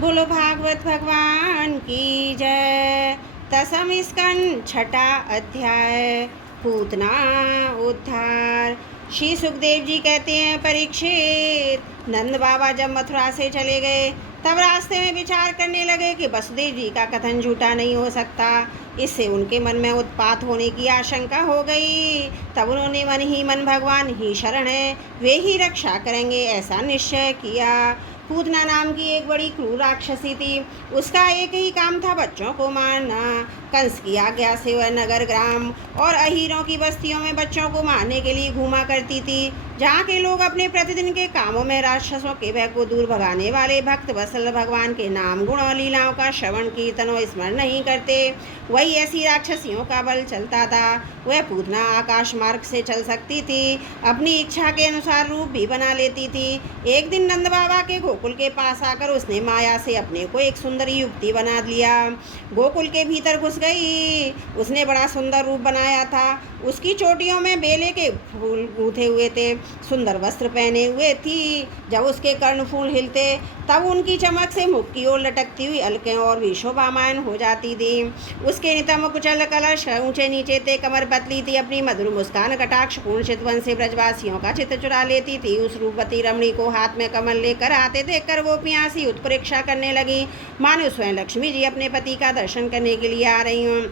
बोलो भागवत भगवान की जय। दसम स्कंद छठा अध्याय पूतना उद्धार। श्री सुखदेव जी कहते हैं, परीक्षित, नंद बाबा जब मथुरा से चले गए तब रास्ते में विचार करने लगे कि वसुदेव जी का कथन झूठा नहीं हो सकता। इससे उनके मन में उत्पात होने की आशंका हो गई। तब उन्होंने मन ही मन भगवान ही शरण है, वे ही रक्षा करेंगे, ऐसा निश्चय किया। पूतना नाम की एक बड़ी क्रूर राक्षसी थी। उसका एक ही काम था बच्चों को मारना। कंस की आज्ञा से वह नगर ग्राम और अहीरों की बस्तियों में बच्चों को मारने के लिए घूमा करती थी। जहाँ के लोग अपने प्रतिदिन के कामों में राक्षसों के भय को दूर भगाने वाले भक्त वत्सल भगवान के नाम गुण और लीलाओं का श्रवण कीर्तन और स्मरण नहीं करते, वही ऐसी राक्षसियों का बल चलता था। वह पूतना आकाश मार्ग से चल सकती थी, अपनी इच्छा के अनुसार रूप भी बना लेती थी। एक दिन नंद बाबा के गोकुल के पास आकर उसने माया से अपने को एक सुंदर युवती बना लिया। गोकुल के भीतर घुस गई। उसने बड़ा सुंदर रूप बनाया था। उसकी चोटियों में बेले के फूल गूंथे हुए थे, सुंदर वस्त्र पहने हुए थी। जब उसके कर्ण फूल हिलते तब उनकी चमक से मुख की ओर लटकती हुई अलकें और भी शोभामायन हो जाती थी। उसके नितंब कुचल कलश ऊंचे नीचे थे, कमर पतली थी। अपनी मधुर मुस्कान कटाक्ष पूर्ण चितवन से ब्रजवासियों का चित्त चुरा लेती थी। उस रूपवती रमणी को हाथ में कमल लेकर आते देखकर गोपियां सी उत्प्रेक्षा करने लगी, मानो स्वयं लक्ष्मी जी अपने पति का दर्शन करने के लिए आ रही हूँ।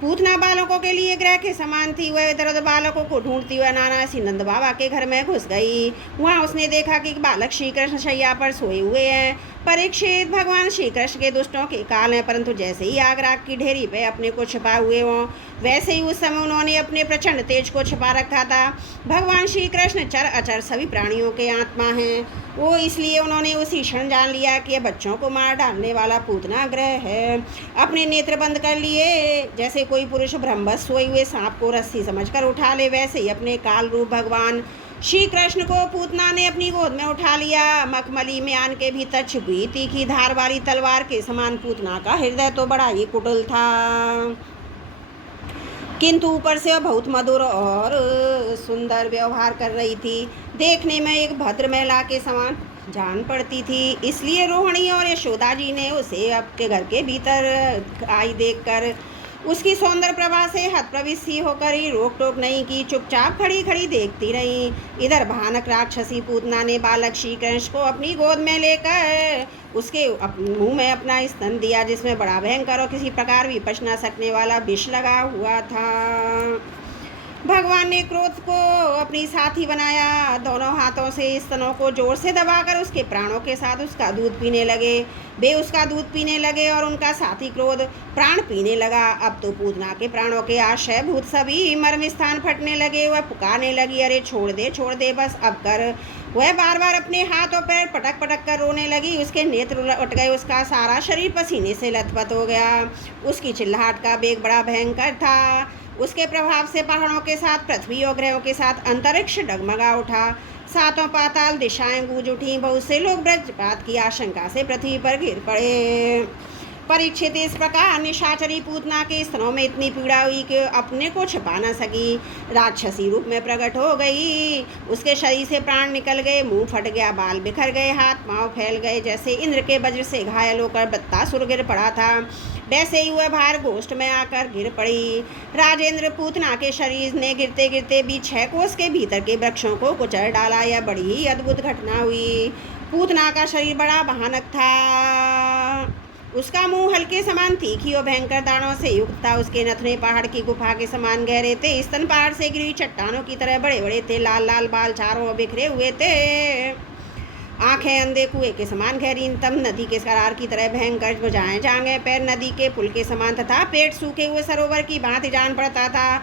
पूतना बालकों के लिए ग्रह के समान थी। वह इधर उधर बालकों को ढूंढती हुई नारासी नंद बाबा के घर में घुस गई। वहां उसने देखा कि बालक श्री कृष्ण शैया पर सोए हुए हैं। परीक्षित, भगवान श्री कृष्ण के दुष्टों के काल हैं, परंतु जैसे ही आग राग की ढेरी पे अपने को छिपा हुए हों, वैसे ही उस समय उन्होंने अपने प्रचंड तेज को छिपा रखा था। भगवान श्री कृष्ण चर अचर सभी प्राणियों के आत्मा हैं। वो इसलिए उन्होंने उसी क्षण जान लिया कि यह बच्चों को मार डालने वाला पूतना ग्रह है। अपने नेत्र बंद कर लिए, जैसे कोई पुरुष ब्रह्मवश सोए हुए सांप को रस्सी समझकर उठा ले, वैसे ही अपने काल रूप भगवान श्री कृष्ण को पूतना ने अपनी गोद में उठा लिया। मखमली म्यान के भीतर छुपी तीखी धार वाली तलवार के समान पूतना का हृदय तो बड़ा ही कुटिल था, किंतु ऊपर से वह बहुत मधुर और सुंदर व्यवहार कर रही थी। देखने में एक भद्र महिला के समान जान पड़ती थी। इसलिए रोहिणी और यशोदा जी ने उसे आपके घर के भीतर आई देखकर उसकी सौंदर्य प्रभा से हतप्रविष्ट होकर ही रोक टोक नहीं की, चुपचाप खड़ी खड़ी देखती रही। इधर भयानक राक्षसी पूतना ने बालक श्री कृष्ण को अपनी गोद में लेकर उसके मुंह में अपना स्तन दिया, जिसमें बड़ा भयंकर और किसी प्रकार भी पच न सकने वाला विष लगा हुआ था। भगवान ने क्रोध को अपनी साथी बनाया। दोनों हाथों से स्तनों को जोर से दबाकर उसके प्राणों के साथ उसका दूध पीने लगे। वे उसका दूध पीने लगे और उनका साथी क्रोध प्राण पीने लगा। अब तो पूतना के प्राणों के आशय भूत सभी मर्म स्थान फटने लगे। वह पुकारने लगी, अरे छोड़ दे बस अब कर। वह बार बार अपने हाथ और पैर पटक पटक कर रोने लगी। उसके नेत्र उठ गए, उसका सारा शरीर पसीने से लथपथ हो गया। उसकी चिल्लाहट का वेग बड़ा भयंकर था। उसके प्रभाव से पहाड़ों के साथ पृथ्वी और ग्रहों के साथ अंतरिक्ष डगमगा उठा। सातों पाताल दिशाएं गूंज उठी। बहुत से लोग वज्रपात की आशंका से पृथ्वी पर गिर पड़े। परीक्षित, इस प्रकार निशाचरी पूतना के स्तनों में इतनी पीड़ा हुई कि अपने को छिपा न सकी। राक्षसी रूप में प्रकट हो गई। उसके शरीर से प्राण निकल गए, मुंह फट गया, बाल बिखर गए, हाथ पांव फैल गए। जैसे इंद्र के वज्र से घायल होकर बत्तासुर गिर पड़ा था, वैसे ही वह भार गोष्ठ में आकर गिर पड़ी। राजेंद्र, पूतना के शरीर ने गिरते गिरते भी 6 कोस के भीतर के वृक्षों को कुचल डाला। यह बड़ी ही अद्भुत घटना हुई। पूतना का शरीर बड़ा भयानक था। उसका मुंह हल्के समान तीखी और भयंकर दानों से युक्त था। उसके नथने पहाड़ की गुफा के समान गहरे थे। स्तन पहाड़ से गिरी चट्टानों की तरह बड़े बड़े थे। लाल लाल बाल चारों ओर बिखरे हुए थे। आंखें अंधे कुएं के समान गहरी, तम नदी के करार की तरह भयंकर। भुजाएं जांघें पैर नदी के पुल के समान तथा पेट सूखे हुए सरोवर की भांति जान पड़ता था।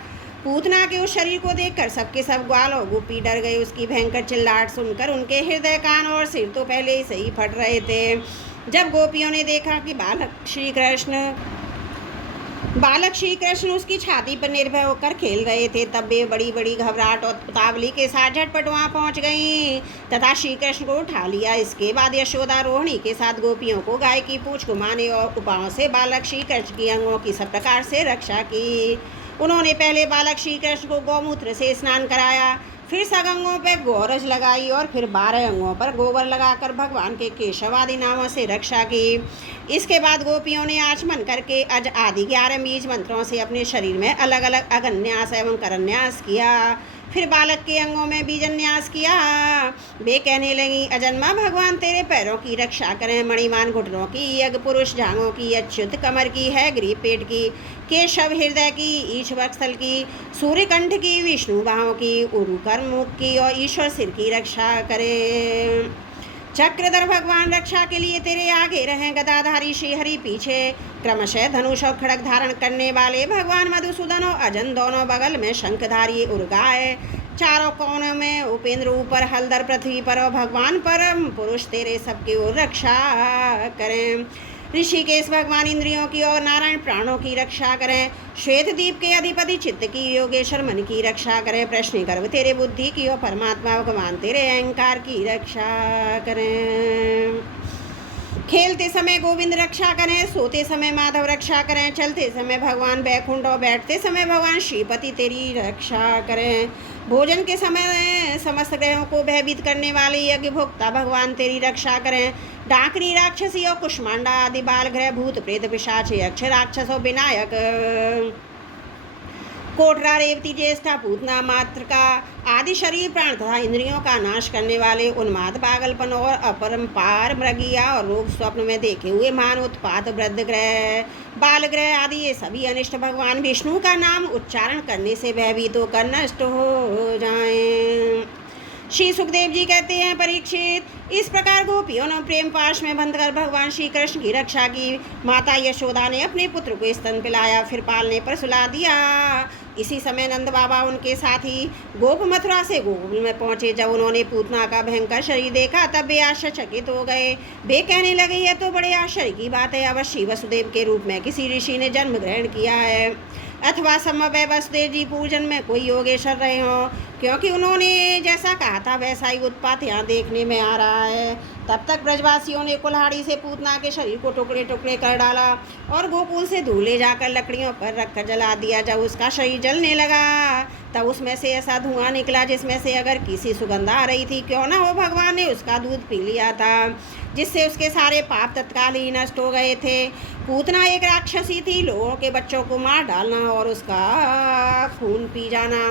पूतना के उस शरीर को देखकर सबके सब ग्वाल और गोपी डर गए। उसकी भयंकर चिल्लाहट सुनकर उनके हृदय, कान और सिर तो पहले ही से ही फट रहे थे। जब गोपियों ने देखा कि बालक श्री कृष्ण उसकी छाती पर निर्भय होकर खेल रहे थे, तब वे बड़ी बड़ी घबराहट और उतावली के साथ झटपट वहाँ पहुँच गईं तथा श्री कृष्ण को उठा लिया। इसके बाद यशोदा रोहिणी के साथ गोपियों को गाय की पूंछ घुमाने और उपायों से बालक श्री कृष्ण की अंगों की सब प्रकार से रक्षा की। उन्होंने पहले बालक श्री कृष्ण को गौमूत्र से स्नान कराया, फिर 7 अंगों पर गोरज लगाई और फिर 12 अंगों पर गोबर लगाकर भगवान के केशव आदि नामों से रक्षा की। इसके बाद गोपियों ने आचमन करके अज आदि 11 बीज मंत्रों से अपने शरीर में अलग अलग अगन्यास एवं करन्यास किया। फिर बालक के अंगों में बीजन्यास किया। वे कहने लगी, अजन्मा भगवान तेरे पैरों की रक्षा करें, मणिमान घुटनों की, यज्ञ पुरुष जांघों की, अच्युत कमर की, है ग्रीव पेट की, केशव हृदय की, ईश वक्षस्थल की, सूर्यकंठ की, विष्णु बाहों की, उरुकर मुख की और ईश्वर सिर की रक्षा करें। चक्रधर भगवान रक्षा के लिए तेरे आगे रहें, गदाधारी श्रीहरि पीछे। क्रमशः धनुष और खड़ग धारण करने वाले भगवान मधुसूदन और अजन दोनों बगल में शंखधारी उर्गाए, चारों कोनों में उपेंद्र ऊपर, हलधर पृथ्वी पर और भगवान परम पुरुष तेरे सबकी ओर रक्षा करें। ऋषिकेश भगवान इंद्रियों की और नारायण प्राणों की रक्षा करें। श्वेत दीप के अधिपति चित्त की योगेश्वर मन की रक्षा करें। प्रश्न गर्भ तेरे बुद्धि की और परमात्मा भगवान तेरे अहंकार की रक्षा करें। खेलते समय गोविंद रक्षा करें, सोते समय माधव रक्षा करें, चलते समय भगवान बैकुंठ और बैठते समय भगवान श्रीपति तेरी रक्षा करें। भोजन के समय समस्त ग्रहों को भयभीत करने वाले यज्ञ भोक्ता भगवान तेरी रक्षा करें। डाकनी राक्षसी और कुष्मांडा आदि बाल ग्रह भूत प्रेत पिशाच यक्ष राक्षस और विनायक, कोटरा रेवती ज्येष्ठा पूतना मातृका आदि शरीर प्राण तथा इंद्रियों का नाश करने वाले उन्माद पागलपन और अपरंपार मृगिया और रोग स्वप्न में देखे हुए मान उत्पात वृद्ध ग्रह बाल ग्रह आदि ये सभी अनिष्ट भगवान विष्णु का नाम उच्चारण करने से भयभीत होकर नष्ट हो जाएं। श्री सुखदेव जी कहते हैं, परीक्षित, इस प्रकार गोपियों ने प्रेम पाश में बंधकर भगवान श्री कृष्ण की रक्षा की। माता यशोदा ने अपने पुत्र को स्तन पिलाया, फिर पालने पर सुला दिया। इसी समय नंद बाबा उनके साथी गोप मथुरा से गोकुल में पहुंचे। जब उन्होंने पूतना का भयंकर शरीर देखा तब वे आश्चर्यचकित हो गए। वे कहने लगे, यह तो बड़े आश्चर्य की बात है, अवश्य वसुदेव के रूप में किसी ऋषि ने जन्म ग्रहण किया है, अथवा संभव है वसुदेव जी पूजन में कोई योगेश्वर रहे हों, क्योंकि उन्होंने जैसा कहा था वैसा ही उत्पात यहाँ देखने में आ रहा है। तब तक ब्रजवासियों ने कुल्हाड़ी से पूतना के शरीर को टुकड़े टुकड़े कर डाला और गोकुल से दूर ले जाकर लकड़ियों पर रखकर जला दिया। जब उसका शरीर जलने लगा तब उसमें से ऐसा धुआं निकला जिसमें से अगर किसी सुगंध आ रही थी। क्यों ना हो, भगवान ने उसका दूध पी लिया था, जिससे उसके सारे पाप तत्काल ही नष्ट हो गए थे। पूतना एक राक्षसी थी, लोगों के बच्चों को मार डालना और उसका खून पी जाना,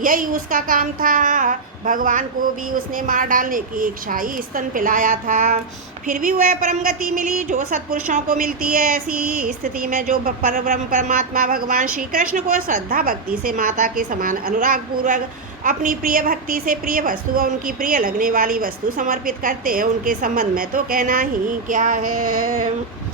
यही उसका काम था। भगवान को भी उसने मार डालने की इच्छा ही स्तन पिलाया था। फिर भी वह परम गति मिली जो सत्पुरुषों को मिलती है। ऐसी स्थिति में जो परब्रह्म परमात्मा भगवान श्री कृष्ण को श्रद्धा भक्ति से माता के समान अनुराग पूर्वक अपनी प्रिय भक्ति से प्रिय वस्तु और उनकी प्रिय लगने वाली वस्तु समर्पित करते हैं, उनके संबंध में तो कहना ही क्या है।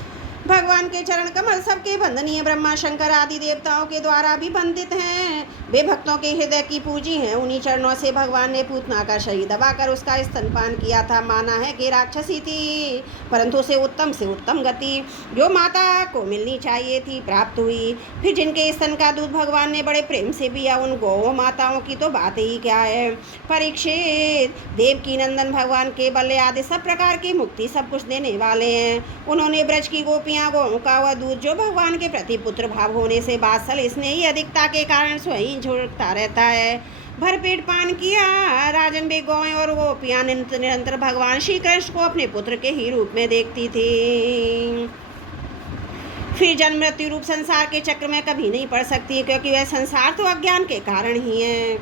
भगवान के चरण कमल सबके वंदनीय ब्रह्मा शंकर आदि देवताओं के द्वारा भी वंदित हैं। वे भक्तों के हृदय की पूजी हैं। उन्हीं चरणों से भगवान ने पूतना का शरीर दबाकर उसका स्तनपान किया था। माना है कि राक्षसी थी, परंतु उसे उत्तम से उत्तम गति जो माता को मिलनी चाहिए थी प्राप्त हुई। फिर जिनके स्तन का दूध भगवान ने बड़े प्रेम से पिया, उन गौ माताओं की तो बात ही क्या है। परीक्षित, देवकी नंदन भगवान के बल्ले आदि सब प्रकार की मुक्ति सब कुछ देने वाले हैं। उन्होंने ब्रज की गोपियां गौओं का वह दूध जो भगवान के प्रति पुत्र भाव होने से बात्सल स्नेही अधिकता के कारण स्वयं झुरकता रहता है, भरपेट पान किया। राजन वे गौएं और गोपियां निरंतर भगवान श्री कृष्ण को अपने पुत्र के ही रूप में देखती थी। फिर जन्म मृत्यु रूप संसार के चक्र में कभी नहीं पड़ सकती, क्योंकि वह संसार तो अज्ञान के कारण ही है।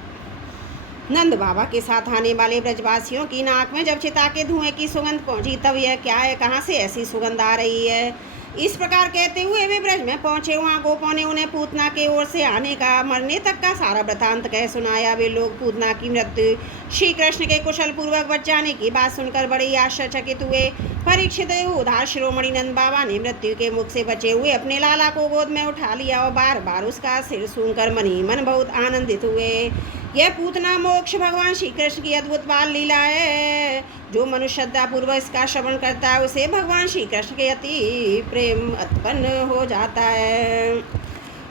नंद बाबा के साथ आने वाले ब्रजवासियों की नाक में जब चिता के धुएं की सुगंध पहुंची तब यह क्या है, कहाँ से ऐसी सुगंध आ रही है। इस प्रकार कहते हुए वे ब्रज में पहुंचे। वहाँ गोपों ने उन्हें पूतना के ओर से आने का मरने तक का सारा वृतांत कह सुनाया। वे लोग पूतना की मृत्यु श्री कृष्ण के कुशल पूर्वक बच जाने की बात सुनकर बड़े ही आश्चर्यचकित हुए। परीक्षित, उधार शिरोमणि नंद बाबा ने मृत्यु के मुख से बचे हुए अपने लाला को गोद में उठा लिया और बार बार उसका सिर सूंघकर मन ही मन बहुत आनंदित हुए। यह पूतना मोक्ष भगवान श्री कृष्ण की अद्भुत बाल लीला है। जो मनुष्य श्रद्धा पूर्वक इसका श्रवण करता है उसे भगवान श्री कृष्ण के अति प्रेम उत्पन्न हो जाता है।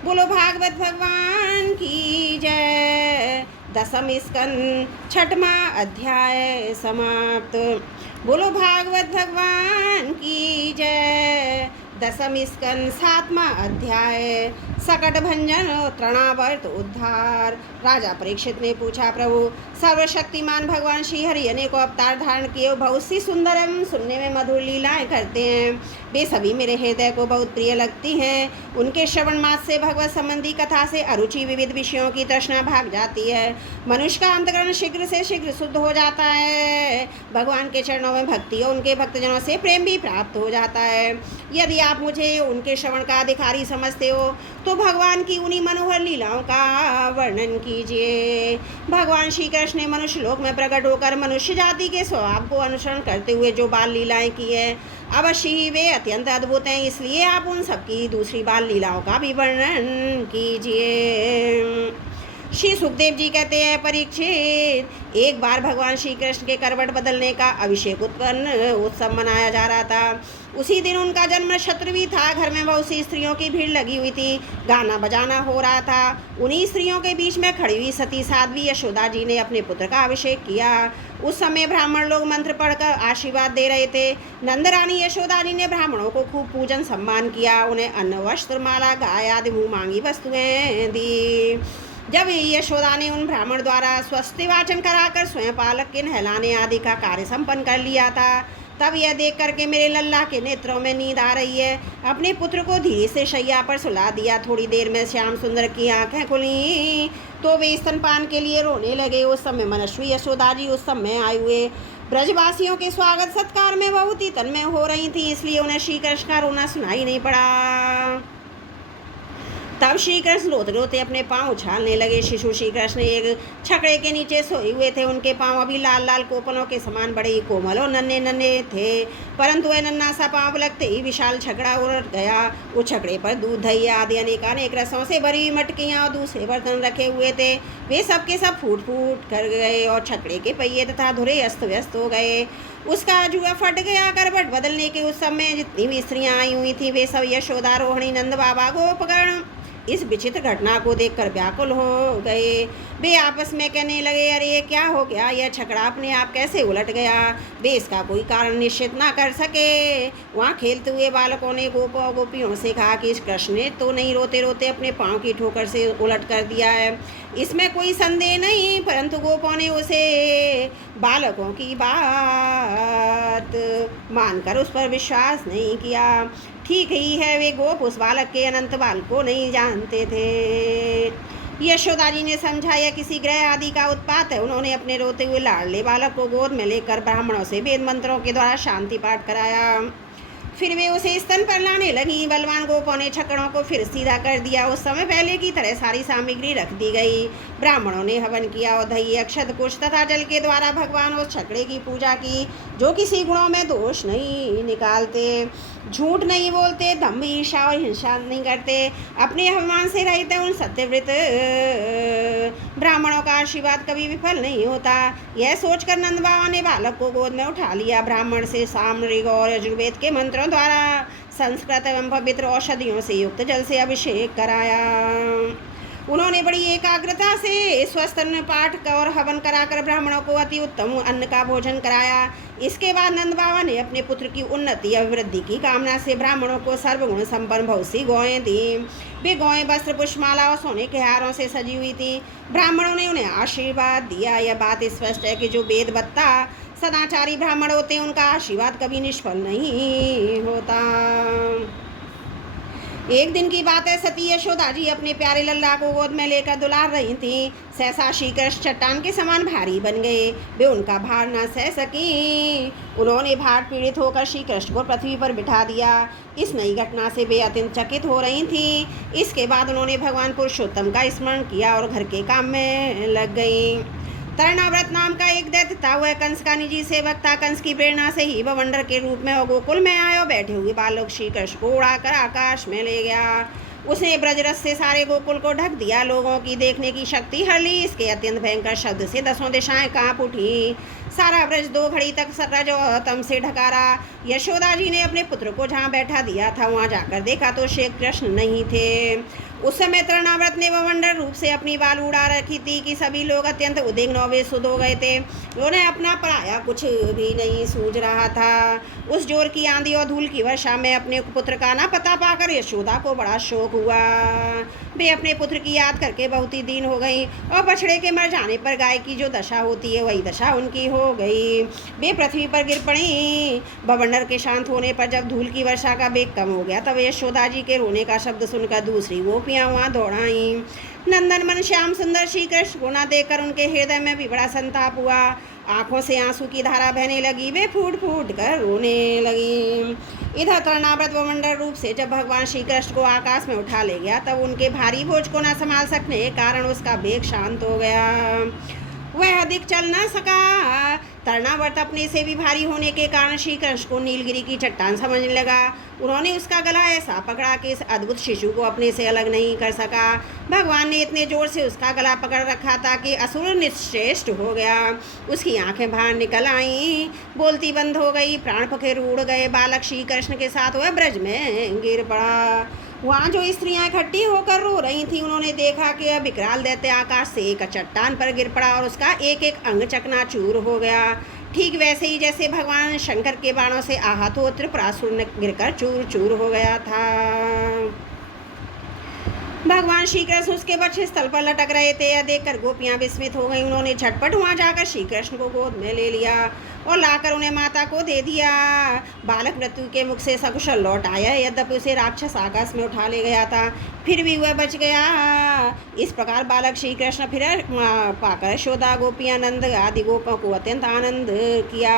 बोलो भागवत भगवान की जय। दसम स्कंद छठवां अध्याय समाप्त। बोलो भागवत भगवान की जय। दसम स्कंद 7वां अध्याय सकट भंजन तृणावर्त उद्धार। राजा परीक्षित ने पूछा, प्रभु सर्वशक्तिमान भगवान श्री हरि अनेकों अवतार धारण किए बहुत सी सुंदर एवं सुनने में मधुर लीलाएं करते हैं, वे सभी मेरे हृदय को बहुत प्रिय लगती हैं। उनके श्रवण मात्र से भगवत संबंधी कथा से अरुचि विविध विषयों की तृष्णा भाग जाती है। मनुष्य का अंतकरण शीघ्र से शीघ्र शुद्ध हो जाता है। भगवान के चरणों में भक्ति और उनके भक्तजनों से प्रेम भी प्राप्त हो जाता है। यदि आप मुझे उनके श्रवण का अधिकारी समझते हो तो भगवान की उन्हीं मनोहर लीलाओं का वर्णन कीजिए। भगवान श्री कृष्ण ने मनुष्य लोक में प्रकट होकर मनुष्य जाति के स्वभाव को अनुसरण करते हुए जो बाल लीलाएं की है, अवश्य ही वे अत्यंत अद्भुत हैं। इसलिए आप उन सबकी दूसरी बाल लीलाओं का भी वर्णन कीजिए। श्री सुखदेव जी कहते हैं, परीक्षित, एक बार भगवान श्री कृष्ण के करवट बदलने का अभिषेक उत्पन्न उत्सव मनाया जा रहा था। उसी दिन उनका जन्म नक्षत्र भी था। घर में बहुत सी स्त्रियों की भीड़ लगी हुई थी, गाना बजाना हो रहा था। उन्हीं स्त्रियों के बीच में खड़ी हुई सती साध्वी यशोदा जी ने अपने पुत्र का अभिषेक किया। उस समय ब्राह्मण लोग मंत्र पढ़कर आशीर्वाद दे रहे थे। नंदरानी यशोदा जी ने ब्राह्मणों को खूब पूजन सम्मान किया, उन्हें अन्न वस्त्र माला गाय आदि मुँह मांगी वस्तुएं दी। जब यशोदा ने उन ब्राह्मण द्वारा स्वस्ति वाचन कराकर स्वयं पालक के नहलाने आदि का कार्य संपन्न कर लिया था, तब यह देख करके मेरे लल्ला के नेत्रों में नींद आ रही है। अपने पुत्र को धीरे से शैया पर सुला दिया। थोड़ी देर में श्याम सुंदर की आंखें खुली तो वे स्तनपान के लिए रोने लगे। उस समय मनस्वी यशोदा जी उस समय आए हुए ब्रजवासियों के स्वागत सत्कार में बहुत ही तन्मय हो रही थी, इसलिए उन्हें श्री कृष्ण का रोना सुनाई नहीं पड़ा। तब श्री कृष्ण रोते रोते अपने पांव उछालने लगे। शिशु श्री कृष्ण एक छकड़े के नीचे सोए हुए थे। उनके पांव अभी लाल लाल कोपलों के समान बड़े ही कोमल और नन्हे नन्हे थे, परंतु वह नन्हा सा पांव लगते ही विशाल छकड़ा उलट गया। उस छकड़े पर दूध दही आदि अनेकानेक रसों से भरी मटकियाँ और दूसरे बर्तन रखे हुए थे। वे सब के सब फूट फूट कर गए और छकड़े के पहिए तथा धुरे अस्त व्यस्त हो गए। उसका जुआ फट गया। करवट बदलने के उस समय जितनी भी स्त्रियाँ आई हुई थी, वे सब यशोदा, रोहिणी, नंद बाबा, गोपगण इस विचित्र घटना को देखकर व्याकुल हो गए। वे आपस में कहने लगे, अरे ये क्या हो गया, यह छकड़ा अपने आप कैसे उलट गया। वे इसका कोई कारण निश्चित ना कर सके। वहाँ खेलते हुए बालकों ने गोपों गोपियों से कहा कि इस कृष्ण ने तो नहीं रोते रोते अपने पाँव की ठोकर से उलट कर दिया है, इसमें कोई संदेह नहीं, परंतु गोपों ने उसे बालकों की बात मानकर उस पर विश्वास नहीं किया। ठीक ही है, वे गोप उस बालक के अनंत बाल को नहीं जानते थे। यशोदा जी ने समझा यह किसी ग्रह आदि का उत्पात है। उन्होंने अपने रोते हुए लाडले बालक को गोद में लेकर ब्राह्मणों से वेद मंत्रों के द्वारा शांति पाठ कराया। फिर वे उसे स्तन पर लाने लगी। बलवान गोपों ने छकड़ों को फिर सीधा कर दिया। उस समय पहले की तरह सारी सामग्री रख दी गई। ब्राह्मणों ने हवन किया और दही, अक्षत, कुश तथा जल के द्वारा भगवान उस छकड़े की पूजा की, जो किसी गुणों में दोष नहीं निकालते, झूठ नहीं बोलते, दम्भ, ईर्ष्या और हिंसा नहीं करते, अपने अभिमान से रहते। उन सत्यव्रत ब्राह्मणों का आशीर्वाद कभी विफल नहीं होता। यह सोचकर नंद बाबा ने बालक को गोद में उठा लिया। ब्राह्मण से साम, ऋग और यजुर्वेद के मंत्रों द्वारा संस्कृत एवं पवित्र औषधियों से युक्त जल से अभिषेक कराया। उन्होंने बड़ी एकाग्रता से स्वस्तन पाठ और हवन कराकर ब्राह्मणों को अति उत्तम अन्न का भोजन कराया। इसके बाद नंद बाबा ने अपने पुत्र की उन्नति अभिवृद्धि की कामना से ब्राह्मणों को सर्वगुण संपन्न बहुत सी गौएं दी। वे गौएं वस्त्र, पुष्पमाला और सोने के हारों से सजी हुई थी। ब्राह्मणों ने उन्हें आशीर्वाद दिया। यह बात स्पष्ट है कि जो वेदवत्ता सदाचारी ब्राह्मण होते हैं, उनका आशीर्वाद कभी निष्फल नहीं होता। एक दिन की बात है, सती यशोदा जी अपने प्यारे लल्ला को गोद में लेकर दुलार रही थीं। सहसा श्री कृष्ण चट्टान के समान भारी बन गए। वे उनका भार न सह सकी। उन्होंने भार पीड़ित होकर श्री कृष्ण को पृथ्वी पर बिठा दिया। इस नई घटना से वे अत्यंत चकित हो रही थीं। इसके बाद उन्होंने भगवान पुरुषोत्तम का स्मरण किया और घर के काम में लग गईं। तृणाव्रत नाम का एक दैत्य था। वह कंस का निजी सेवक था। कंस की प्रेरणा से ही बवंडर के रूप में गोकुल में आया और बैठे हुए बालक श्री कृष्ण को उड़ाकर आकाश में ले गया। उसने ब्रजरस से सारे गोकुल को ढक दिया। लोगों की देखने की शक्ति हर ली। इसके अत्यंत भयंकर शब्द से दसों दिशाएं कांप उठी। सारा ब्रज 2 घड़ी तक रज और तम से ढका रहा। यशोदा जी ने अपने पुत्र को जहाँ बैठा दिया था, वहाँ जाकर देखा तो श्री कृष्ण नहीं थे। उस समय तृणाव्रत ने बवंडर रूप से अपनी बाल उड़ा रखी थी कि सभी लोग अत्यंत उद्विग्न और बेसुध हो गए थे। उन्हें अपना पराया कुछ भी नहीं सूझ रहा था। उस जोर की आंधी और धूल की वर्षा में अपने पुत्र का ना पता पाकर यशोदा को बड़ा शोक शोक हुआ। वे अपने पुत्र की याद करके बहुत ही दीन हो गई और बछड़े के मर जाने पर गाय की जो दशा होती है वही दशा उनकी हो गई। वे पृथ्वी पर गिर पड़ी। बवंडर के शांत होने पर जब धूल की वर्षा का वेग कम हो गया तब यशोदा जी के रोने का शब्द सुनकर दूसरी गोपियाँ वहाँ दौड़ाईं। नंदन मन श्याम सुंदर श्री कृष्ण को न देखकर उनके हृदय में भी बड़ा संताप हुआ। आंखों से आंसू की धारा बहने लगी। वे फूट फूट कर रोने लगी। इधर तृणाव्रत बवंडर रूप से जब भगवान श्री कृष्ण को आकाश में उठा ले गया तब उनके भारी बोझ को न संभाल सकने के कारण उसका वेग शांत हो गया। वह अधिक चल न सका। तृणावर्त अपने से भी भारी होने के कारण श्री कृष्ण को नीलगिरी की चट्टान समझने लगा। उन्होंने उसका गला ऐसा पकड़ा कि इस अद्भुत शिशु को अपने से अलग नहीं कर सका। भगवान ने इतने जोर से उसका गला पकड़ रखा था कि असुर निश्चेष्ट हो गया। उसकी आंखें बाहर निकल आईं, बोलती बंद हो गई, प्राण पखेरु उड़ गए। बालक श्री कृष्ण के साथ वह ब्रज में गिर पड़ा। वहाँ जो स्त्रियां इकट्ठी होकर रो रही थीं उन्होंने देखा कि अब विकराल दैत्य आकाश से एक चट्टान पर गिर पड़ा और उसका एक एक अंग चकनाचूर हो गया। ठीक वैसे ही जैसे भगवान शंकर के बाणों से आहत हो त्रिपुरासुर ने गिरकर चूर चूर हो गया था। भगवान श्री कृष्ण उसके वक्ष स्थल पर लटक रहे थे। यह देखकर गोपियां विस्मित हो गईं। उन्होंने झटपट वहां जाकर श्री कृष्ण को गोद में ले लिया और लाकर उन्हें माता को दे दिया। बालक मृत्यु के मुख से सकुशल लौट आया। यद्यपि उसे राक्षस आकाश में उठा ले गया था फिर भी वह बच गया। इस प्रकार बालक श्री कृष्ण फिर पाकर यशोदा गोपियां नंद आदि गोपों को अत्यंत आनंद किया।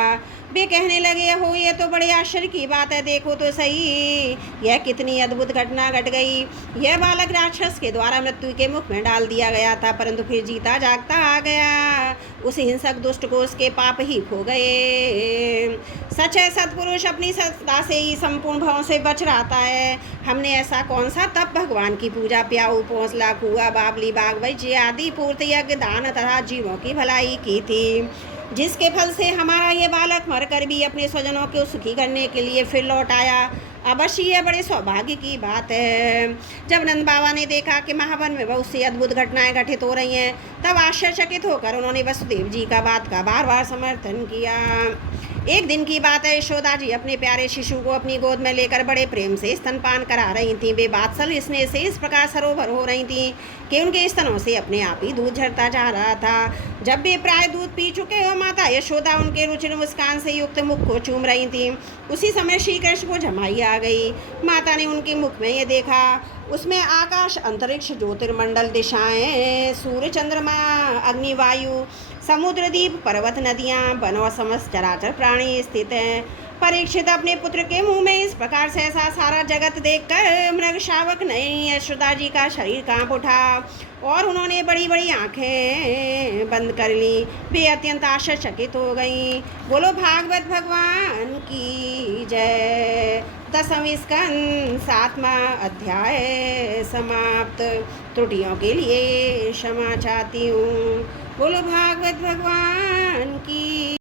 वे कहने लगे, हो ये तो बड़े आश्चर्य की बात है। देखो तो सही यह कितनी अद्भुत घटना घट गई। यह बालक राक्षस के द्वारा मृत्यु के मुख में डाल दिया गया था परंतु फिर जीता जागता आ गया। उस हिंसक दुष्ट को उसके पाप ही खो गए। सच है, सत्पुरुष अपनी सत्ता से ही संपूर्ण भावों से बच रहता है। हमने ऐसा कौन सा तप भगवान की पूजा प्याऊ पौंसला कुआ बाबली बाग वैज्य आदि पूर्ति यज्ञ दान तथा जीवों की भलाई की थी जिसके फल से हमारा ये बालक मरकर भी अपने स्वजनों को सुखी करने के लिए फिर लौट आया। अवश्य यह बड़े सौभाग्य की बात है। जब नंद बाबा ने देखा कि महावन में बहुत सी अद्भुत घटनाएं घटित हो रही हैं तब आश्चर्यचकित होकर उन्होंने वसुदेव जी का बात का बार बार समर्थन किया। एक दिन की बात है, यशोदा जी अपने प्यारे शिशु को अपनी गोद में लेकर बड़े प्रेम से स्तनपान करा रही थीं। वे वात्सल्य स्नेह से इस प्रकार सरोवर हो रही थीं कि उनके स्तनों से अपने आप ही दूध झरता जा रहा था। जब वे प्राय दूध पी चुके हो माता यशोदा उनके रुचिर मुस्कान से युक्त मुख को चूम रही थीं। उसी समय श्री कृष्ण को झमाई आ गई। माता ने उनके मुख में ये देखा, उसमें आकाश अंतरिक्ष ज्योतिर्मंडल दिशाएं सूर्य चंद्रमा अग्नि वायु समुद्र द्वीप पर्वत नदियाँ वन और समस्त चराचर प्राणी स्थित हैं। परीक्षित अपने पुत्र के मुंह में इस प्रकार से ऐसा सारा जगत देखकर मृग शावक नहीं यशोदा जी का शरीर कांप उठा और उन्होंने बड़ी बड़ी आंखें बंद कर ली। वे अत्यंत आश्चर्यचकित हो गईं। बोलो भागवत भगवान की जय। 10वें स्कंद 7वां अध्याय समाप्त। त्रुटियों के लिए क्षमा चाहती हूँ।